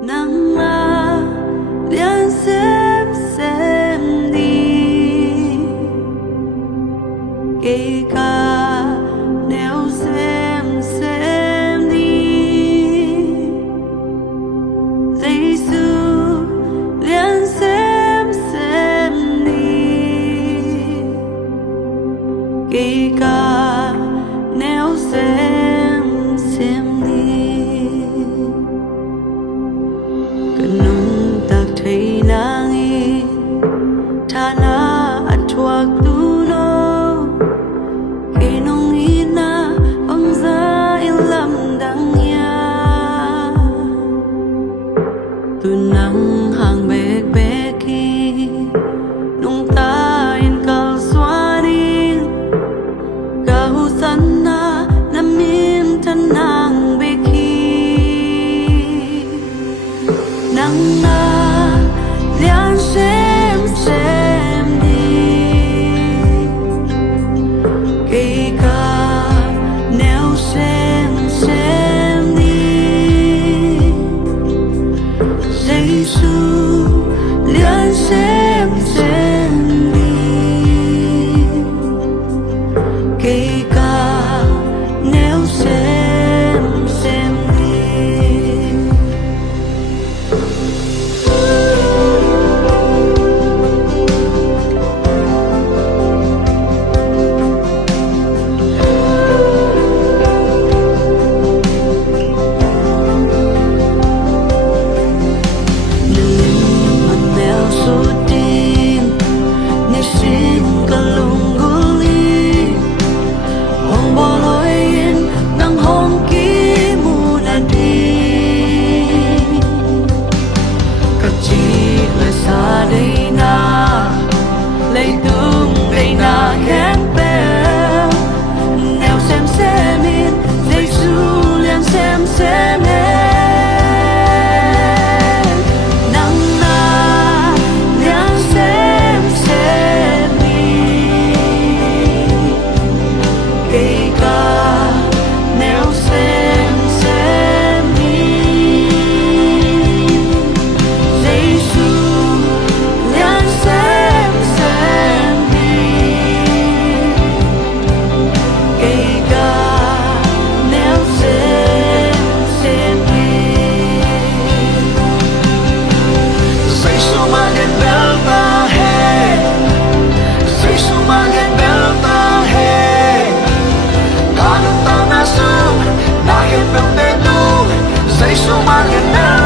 nắng la liền xem đi kể cả nếu xem đi Giêsu liền xem đi kể cả nếu xem đi Kanung tak thấy nangi thana atwak tuno kinong ina bangza ilam dangya tunang hang bek beki nung tain kal swarin kahusan na namin tanang beki nang na liền xem đi kể cả nếu xem đi Giêsu liền xem đi kể cả nếu xem đi lấy tương đây na khét bèo nèo xem in Giêsu liền xem hết nắng na liền xem đi kể cả nếu xem đi Giêsu liền xem kể cả nếu xem đi Giêsu mang đến bel ta he Giêsu mang đến bel ta he ta nung ta na sum na hết bel te tu Giêsu mang đến bel